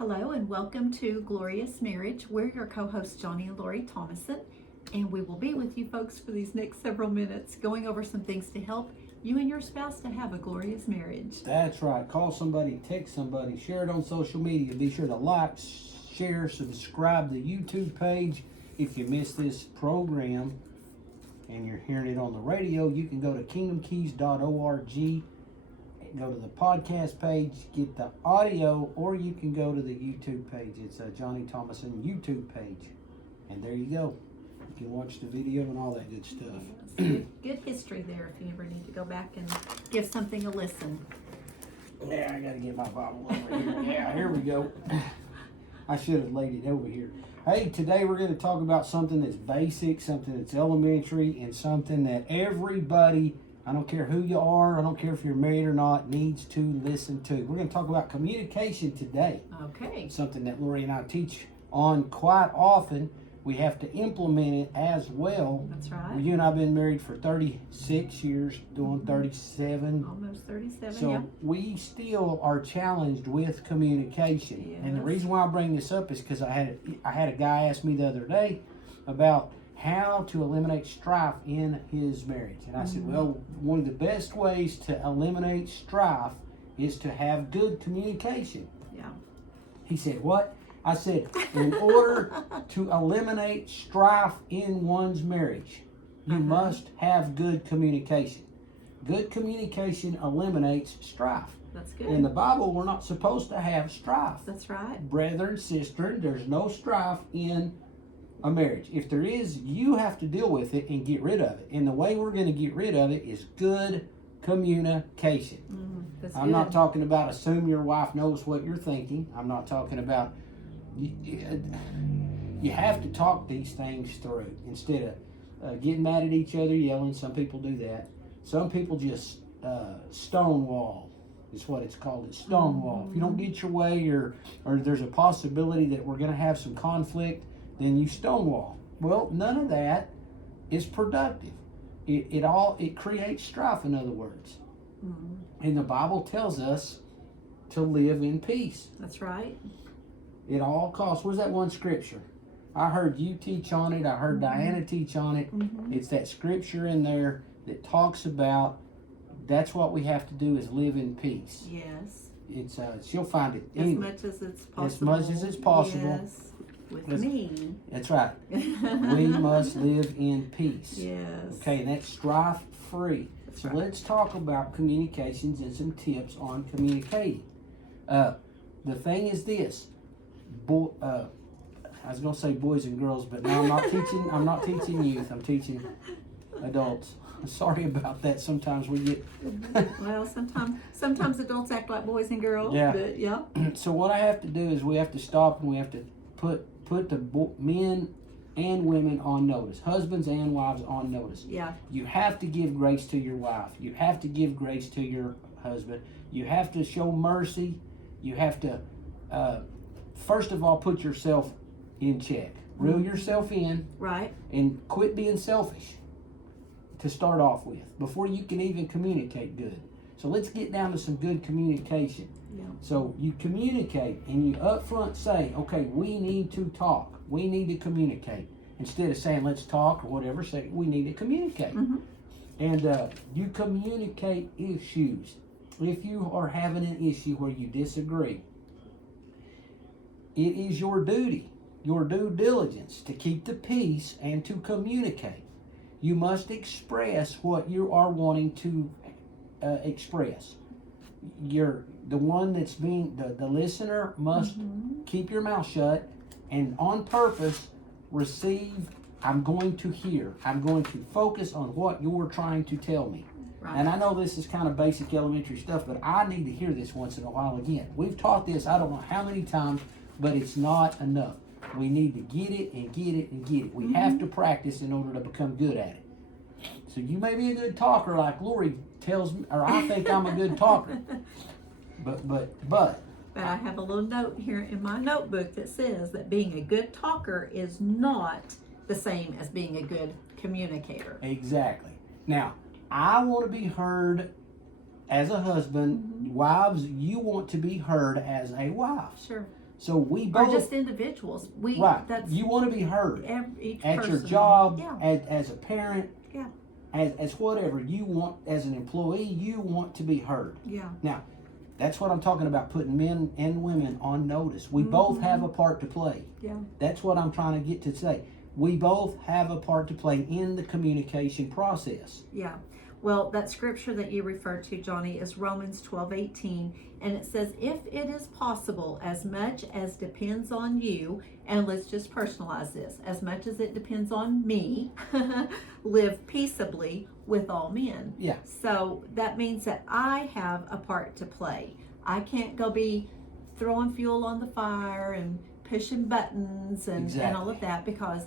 Hello and welcome to Glorious Marriage. We're your co-hosts, Johnny and Lori Thomason, and we will be with you folks for these next several minutes going over some things to help you and your spouse to have a glorious marriage. That's right. Call somebody, text somebody, share it on social media. Be sure to like, share, subscribe to the YouTube page. If you missed this program and you're hearing it on the radio, you can go to kingdomkeys.org. Go to the podcast page, get the audio, or you can go to the YouTube page. It's a Johnny Thomason YouTube page. And there you go. You can watch the video and all that good stuff. Good history there if you ever need to go back and give something a listen. Yeah, I got to get my Bible over here. Yeah, here we go. I should have laid it over here. Hey, today we're going to talk about something that's basic, something that's elementary, and something that everybody, I don't care who you are, I don't care if you're married or not, needs to listen to. We're going to talk about communication today. Okay. Something that Lori and I teach on quite often. We have to implement it as well. That's right. You and I have been married for 36 years, doing 37. Almost 37, So yeah. we still are challenged with communication. Yes. And the reason why I bring this up is because I had a guy ask me the other day about how to eliminate strife in his marriage. And I said, well, one of the best ways to eliminate strife is to have good communication. Yeah. He said, what? I said, in order to eliminate strife in one's marriage, you must have good communication. Good communication eliminates strife. That's good. In the Bible, we're not supposed to have strife. That's right. Brethren, sister, there's no strife in a marriage. If there is, you have to deal with it and get rid of it. And the way we're going to get rid of it is good communication. That's I'm good. not talking about assume your wife knows what you're thinking. I'm not talking about you have to talk these things through instead of getting mad at each other, yelling. Some people do that. Some people just stonewall is what it's called. It's stonewall. If you don't get your way or there's a possibility that we're going to have some conflict, then you stonewall. Well, none of that is productive. It creates strife, in other words. And the Bible tells us to live in peace. That's right. At all costs. Where's that one scripture? I heard you teach on it. I heard Diana teach on it. It's that scripture in there that talks about that's what we have to do is live in peace. Yes. It's she'll find it As much as it's possible. As much as it's possible. Yes. With me. That's right. We must live in peace. Yes. Okay, and that's strife free. So right. let's talk about communications and some tips on communicating. The thing is this. I was going to say boys and girls, but now I'm not teaching youth. I'm teaching adults. Sorry about that. Sometimes we get Well, sometimes adults act like boys and girls. Yeah. But yeah. So what I have to do is we have to stop and we have to put the men and women on notice, husbands and wives on notice. Yeah. You have to give grace to your wife. You have to give grace to your husband. You have to show mercy. You have to first of all, put yourself in check. Reel yourself in. Right. And quit being selfish to start off with before you can even communicate good. So let's get down to some good communication. Yeah. So you communicate and you up front say, okay, we need to talk. We need to communicate. Instead of saying, let's talk or whatever, say, we need to communicate. And you communicate issues. If you are having an issue where you disagree, it is your duty, your due diligence to keep the peace and to communicate. You must express what you are wanting to express. The one that's being, the listener must keep your mouth shut and on purpose receive, I'm going to hear. I'm going to focus on what you're trying to tell me. Right. And I know this is kind of basic elementary stuff, but I need to hear this once in a while again. We've taught this, I don't know how many times, but it's not enough. We need to get it and get it and get it. We have to practice in order to become good at it. So you may be a good talker like Lori tells me, or I think I'm a good talker. But I have a little note here in my notebook that says that being a good talker is not the same as being a good communicator. Exactly. Now, I want to be heard as a husband. Wives, you want to be heard as a wife. Sure. So we Or both, just individuals. right, That's you want to be heard each at person. your job, Yeah. as a parent, Yeah. as whatever you want, as an employee, you want to be heard. Yeah. Now, that's what I'm talking about, putting men and women on notice. We both have a part to play. Yeah. That's what I'm trying to get to say. We both have a part to play in the communication process. Yeah. Well, that scripture that you referred to, Johnny, is Romans 12:18, and it says, if it is possible, as much as depends on you, and let's just personalize this, as much as it depends on me, live peaceably with all men. Yeah. So that means that I have a part to play. I can't go be throwing fuel on the fire and pushing buttons and all of that, because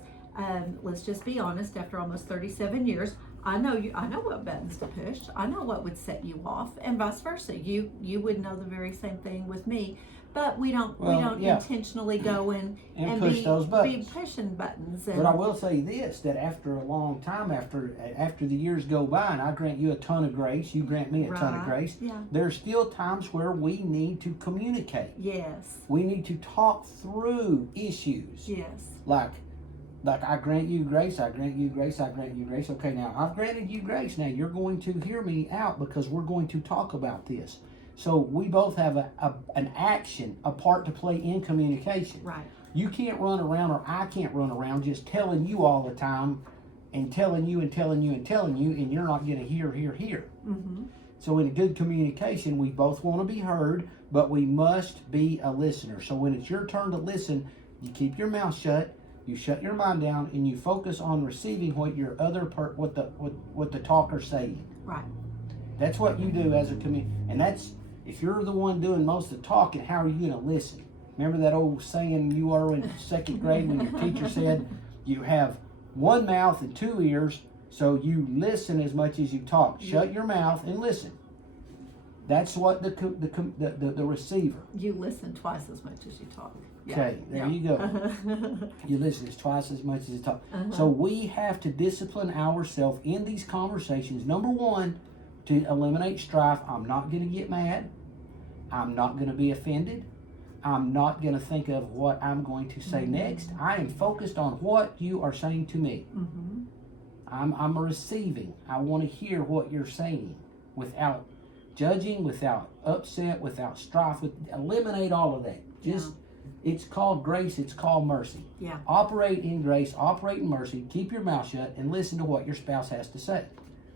let's just be honest, after almost 37 years, I know what buttons to push. I know what would set you off, and vice versa. You would know the very same thing with me, but we don't intentionally go and push those buttons. be pushing buttons. But I will say this, that after a long time, after the years go by, and I grant you a ton of grace, you grant me a ton of grace, there's still times where we need to communicate. Yes. We need to talk through issues. Yes. Like I grant you grace, I grant you grace, I grant you grace. Okay, now I've granted you grace. Now you're going to hear me out, because we're going to talk about this. So we both have an action, a part to play in communication. Right. You can't run around, or I can't run around just telling you all the time and telling you and telling you and telling you, and you're not going to hear. Mm-hmm. So in a good communication, we both want to be heard, but we must be a listener. So when it's your turn to listen, you keep your mouth shut. You shut your mind down, and you focus on receiving what your what the talker's saying. Right. That's what you do as a and that's, if you're the one doing most of the talking, how are you going to listen? Remember that old saying you were in second grade when your teacher said you have one mouth and two ears, so you listen as much as you talk. Shut your mouth and listen. That's what the receiver. You listen twice as much as you talk. Okay, there you go. You listen twice as much as you talk. So we have to discipline ourselves in these conversations. Number one, to eliminate strife. I'm not going to get mad. I'm not going to be offended. I'm not going to think of what I'm going to say next. I am focused on what you are saying to me. I'm receiving. I want to hear what you're saying without judging, without upset, without strife. Eliminate all of that. It's called grace. It's called mercy. Yeah. Operate in grace. Operate in mercy. Keep your mouth shut and listen to what your spouse has to say.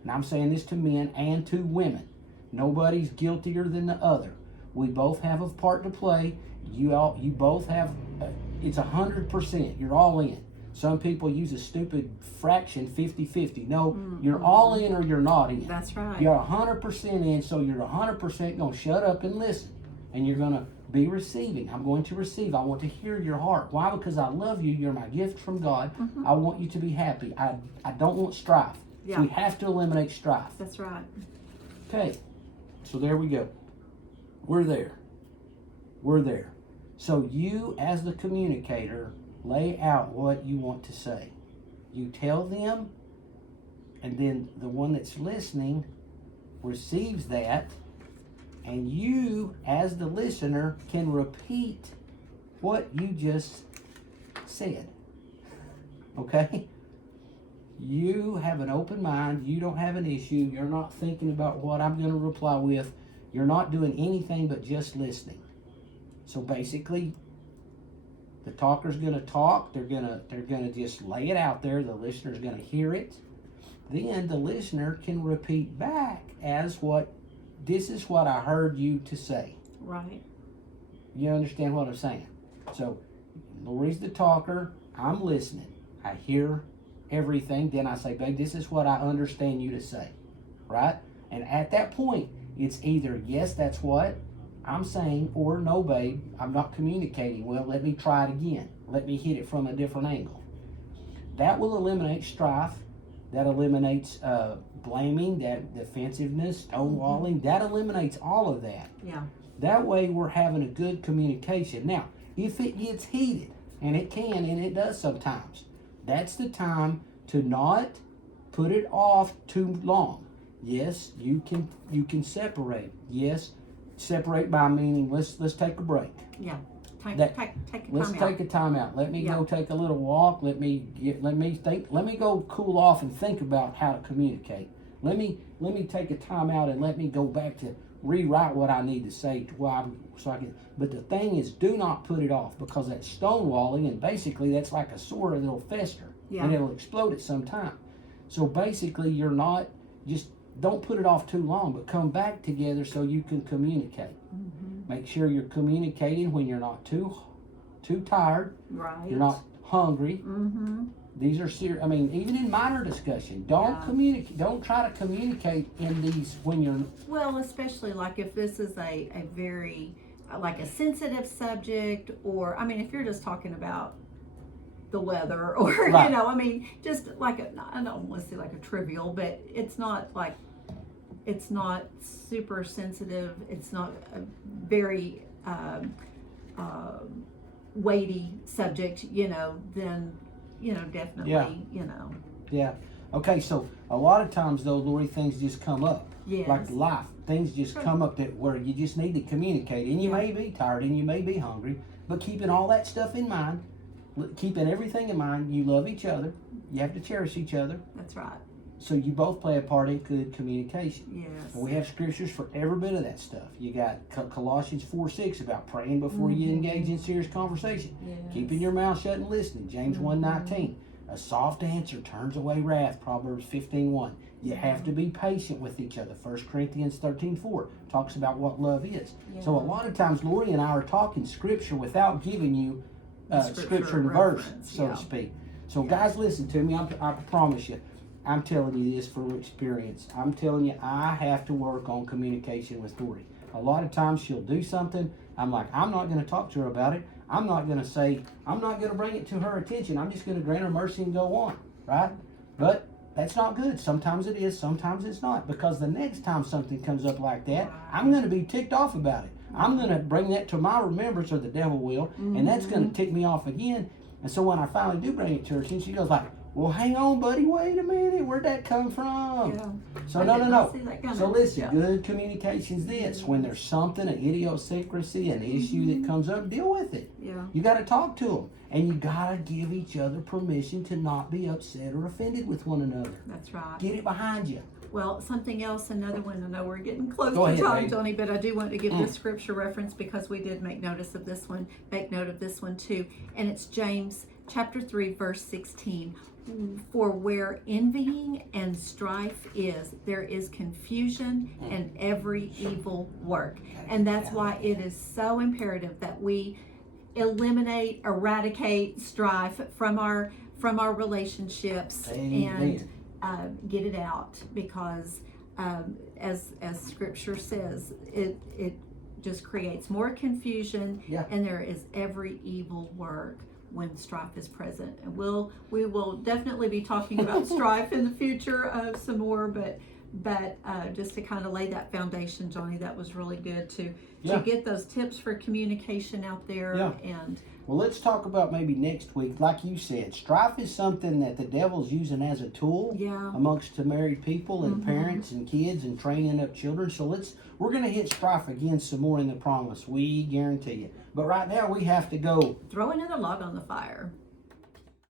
And I'm saying this to men and to women. Nobody's guiltier than the other. We both have a part to play. You both have. It's 100%. You're all in. Some people use a stupid fraction, 50-50. No, you're all in or you're not in. That's right. You're 100% in, so you're 100% going to shut up and listen. And you're going to be receiving. I'm going to receive. I want to hear your heart. Why? Because I love you. You're my gift from God. I want you to be happy. I don't want strife. Yeah. So we have to eliminate strife. That's right. Okay. So there we go. We're there. So you, as the communicator, lay out what you want to say. You tell them, and then the one that's listening receives that, and you, as the listener, can repeat what you just said. Okay? You have an open mind. You don't have an issue. You're not thinking about what I'm going to reply with. You're not doing anything but just listening. So basically, the talker's going to talk. They're going to just lay it out there. The listener's going to hear it. Then the listener can repeat back as this is what I heard you to say. Right. You understand what I'm saying? So, Lori's the talker. I'm listening. I hear everything. Then I say, babe, this is what I understand you to say. Right? And at that point, it's either, yes, that's what I'm saying, or no, babe, I'm not communicating well. Let me try it again. Let me hit it from a different angle. That will eliminate strife. That eliminates blaming, that defensiveness, stonewalling. That eliminates all of that. Yeah. That way we're having a good communication. Now, if it gets heated, and it can, and it does sometimes, that's the time to not put it off too long. Yes, you can separate. Yes, separate by meaning let's take a break. Yeah. take that, take a let's time out. take a time out. Let me Yeah. go take a little walk. Let me think. Let me go cool off and think about how to communicate. Let me take a time out and let me go back to rewrite what I need to say to why so I can. But the thing is, do not put it off, because that's stonewalling, and basically that's like a sore that'll fester and it'll explode at some time. So basically, you're not just don't put it off too long, but come back together so you can communicate. Mm-hmm. Make sure you're communicating when you're not too tired. Right. You're not hungry. Mm-hmm. These are serious. I mean, even in minor discussion, don't communicate. Don't try to communicate in these when you're. Well, especially like if this is a very like a sensitive subject, or I mean, if you're just talking about the weather, or Right. you know, I mean, just like I don't want to say like a trivial, but it's not super sensitive. It's not a very weighty subject, you know. Then definitely, Yeah. Okay. So a lot of times though, Lori, things just come up. Yes. Like life, things just come up that where you just need to communicate, and you may be tired and you may be hungry, but keeping all that stuff in mind, keeping everything in mind, you love each other. You have to cherish each other. That's right. So you both play a part in good communication. Yes. And we have scriptures for every bit of that stuff. You got Colossians 4:6 about praying before you engage in serious conversation. Yes. Keeping your mouth shut and listening. James 1:19. A soft answer turns away wrath. Proverbs 15:1. You have to be patient with each other. 1 Corinthians 13:4 talks about what love is. Yeah. So a lot of times Lori and I are talking scripture without giving you scripture and verse, so to speak. So guys, listen to me. I promise you. I'm telling you this from experience. I'm telling you, I have to work on communication with Lori. A lot of times she'll do something. I'm like, I'm not going to talk to her about it. I'm not going to bring it to her attention. I'm just going to grant her mercy and go on, right? But that's not good. Sometimes it is, sometimes it's not. Because the next time something comes up like that, I'm going to be ticked off about it. I'm going to bring that to my remembrance, or the devil will, and that's going to tick me off again. And so when I finally do bring it to her attention, she goes like, well, hang on, buddy. Wait a minute. Where'd that come from? Yeah. So no. So listen, Yeah. good communication's this. When there's something, an idiosyncrasy, an issue that comes up, deal with it. Yeah. You got to talk to them. And you got to give each other permission to not be upset or offended with one another. That's right. Get it behind you. Well, something else, another one. I know we're getting close Go to ahead, time, babe. Johnny, but I do want to give this scripture reference because we did make note of this one too. And it's James chapter 3, verse 16. For where envying and strife is, there is confusion and every evil work. And that's why it is so imperative that we eradicate strife from our relationships. Amen. And get it out, because as scripture says, it just creates more confusion, and there is every evil work when strife is present. And we will definitely be talking about strife in the future some more, but just to kind of lay that foundation, Johnny, that was really good to get those tips for communication out there. And well, let's talk about maybe next week. Like you said, strife is something that the devil's using as a tool amongst the married people and parents and kids and training up children. So we're going to hit strife again some more in the promise. We guarantee you. But right now we have to go throw another log on the fire.